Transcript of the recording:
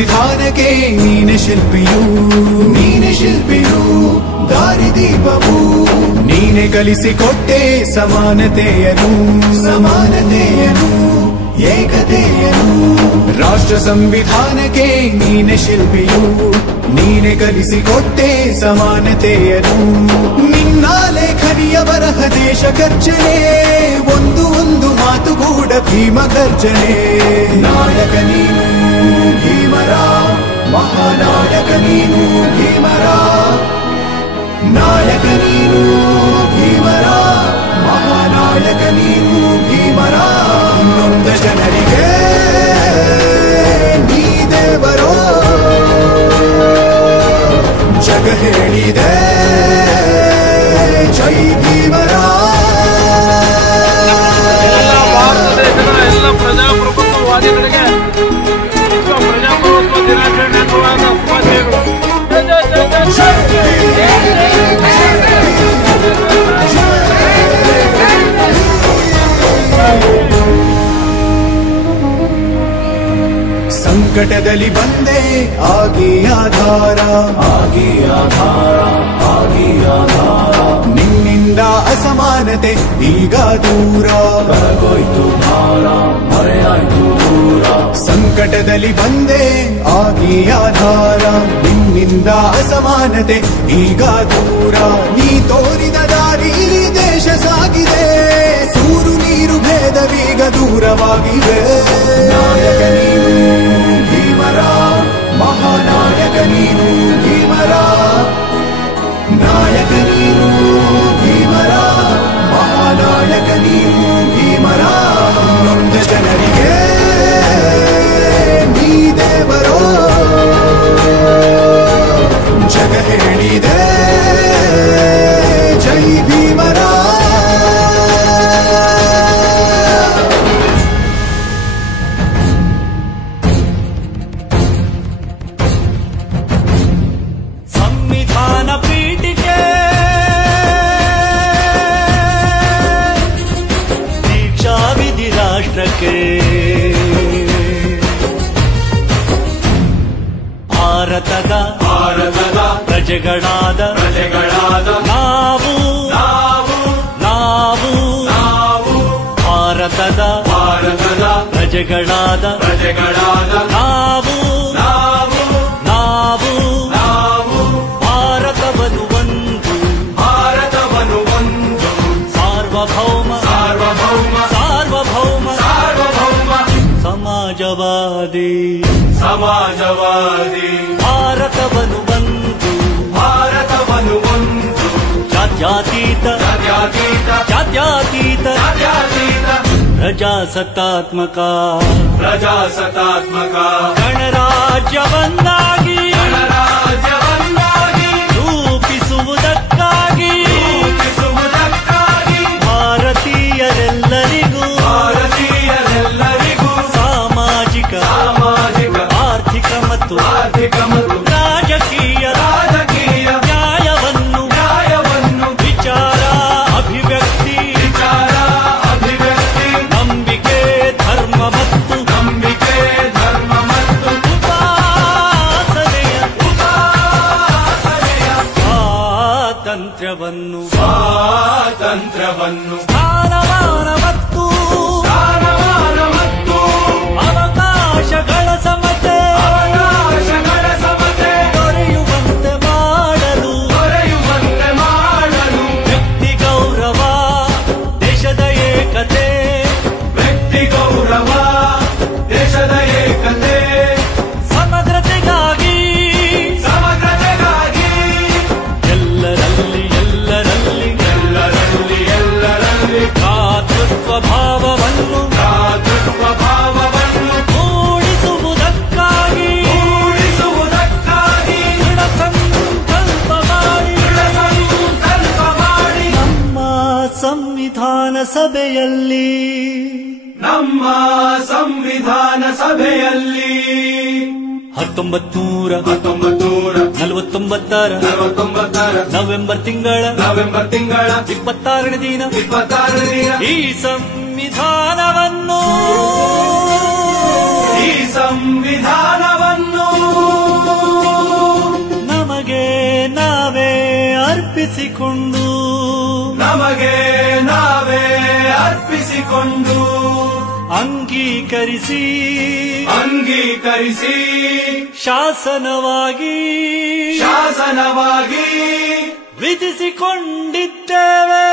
ಸಂವಿಧಾನಕ್ಕೆ ನೀನೆ ಶಿಲ್ಪಿಯು ದಾರಿದೀಪವು ನೀನೆ ಕಲಿಸಿಕೊಟ್ಟೆ ಸಮಾನತೆಯನು ಏಕತೆಯನು ರಾಷ್ಟ್ರ ಸಂವಿಧಾನಕ್ಕೆ ನೀನೆ ಶಿಲ್ಪಿಯು ನೀನೆ ಕಲಿಸಿಕೊಟ್ಟೆ ಸಮಾನತೆಯನು ನಿನ್ನ ಲೇಖನಿಯ ಬರಹ ದೇಶ ಗರ್ಜನೆ ಒಂದು ಮಾತುಗೂಡ ಭೀಮ ಗರ್ಜನೆ ನಾಯಕ ನೀನು ಭೀಮರ ಮಹಾನಾಯಕ ನೀನು ಭೀಮರ ನಾಯಕ ನೀನು ಭೀಮರ ಮಹಾನಾಯಕ ನೀನು ಭೀಮರ ನೊಂದ ಜನರಿಗೆ ನೀ ದೇವರೋ ಜಗ ಹೇಳಿದೆ ಜೈ ಭೀಮರ ಭಾರತ ದೇಶದ ಎಲ್ಲ ಪ್ರಜಾಪ್ರಭುತ್ವವಾದಿಗಳಿಗೆ ವಿಶ್ವ ಪ್ರಜಾಪ್ರಭುತ್ವ ದಿನಾಚರಣೆ ಅಂಗವಾದ ಶುಭಾಶಯಗಳು. ಸಂಕಟದಲ್ಲಿ ಬಂದೆ ಆಗಿ ಆಧಾರ ನಿನ್ನಿಂದ ಅಸಮಾನತೆ ಈಗ ದೂರ ಕರಗೋಯ್ತು ಭಾರ ಮರೆಯಾಯ್ತು ದೂರ ಸಂಕಟದಲ್ಲಿ ಬಂದೆ ಆಗಿ ಆಧಾರ ನಿನ್ನಿಂದ ಅಸಮಾನತೆ ಈಗ ದೂರ ನೀ ತೋರಿದ ದಾರಿ ದೇಶ ಸಾಗಿದೆ ಸೂರು ನೀರು ಭೇದವೀಗ ದೂರವಾಗಿವೆ ನಾಯಕ ನೀನು ಭೀಮರ ಮಹಾನಾಯಕ ನೀನು ಭೀಮರ ನಾಯಕ ನೀನು ಭೀಮರ ಮಹಾನಾಯಕ ನೀನು ಭೀಮರ ನೊಂದ ಜನರಿಗೆ ನೀ ದೇವರೋ ಜಗ ಹೇಳಿದೆ ಜೈ ಭೀಮರ ಸಂವಿಧಾನ ಪೀಠಿಕೆ ದೀಕ್ಷಾ ವಿಧಿ ರಾಷ್ಟ್ರಕ್ಕೆ ಭಾರತದ ಪ್ರಜೆಗಳಾದ ನಾವು ಭಾರತದ ಪ್ರಜೆಗಳಾದ ನಾವು ಭಾರತವನ್ನು ಒಂದು ಸಾರ್ವಭೌಮ ಸಮಾಜವಾದಿ ಭಾರತವನ್ನು ಒಂದು ಜಾತ್ಯತೀತ ಪ್ರಜಾಸತ್ತಾತ್ಮಕ ಗಣರಾಜ್ಯವನ್ನಾಗಿ ರೂಪಿಸುವುದಕ್ಕಾಗಿ ಭಾರತೀಯರೆಲ್ಲರಿಗೂ ಸಾಮಾಜಿಕ ಆರ್ಥಿಕ ಮತ್ತು ರಾಜಕೀಯ ನ್ಯಾಯವನ್ನು ವಿಚಾರ ಅಭಿವ್ಯಕ್ತಿ ನಂಬಿಕೆ ಧರ್ಮ ಮತ್ತು ಉಪಾಸನೆಯ ಸ್ವಾತಂತ್ರ್ಯವನ್ನು ಸ್ಥಾನಮಾನ ಮತ್ತು ಅವಕಾಶಗಳ ಸಮತೆ ದೊರೆಯುವಂತೆ ಮಾಡಲು ವ್ಯಕ್ತಿ ಗೌರವ ದೇಶದ ಏಕತೆ ಸಮಗ್ರತೆಗಾಗಿ ಎಲ್ಲರಲ್ಲಿ ಭ್ರಾತೃತ್ವ ಭಾವವನ್ನು ಮೂಡಿಸುವುದಕ್ಕಾಗಿ ದೃಢ ಸಂಕಲ್ಪ ಮಾಡಿ ನಮ್ಮ ಸಂವಿಧಾನ ಸಭೆಯಲ್ಲಿ 1949 ನವೆಂಬರ್ ತಿಂಗಳ 26ನೇ ದಿನ ಈ ಸಂವಿಧಾನವನ್ನು ಮಾಡಿಕೊಂಡು ಅಂಗೀಕರಿಸಿ ಶಾಸನವಾಗಿ ಶಾಸನವಾಗಿ ವಿಧಿಸಿಕೊಂಡಿದ್ದೇವೆ.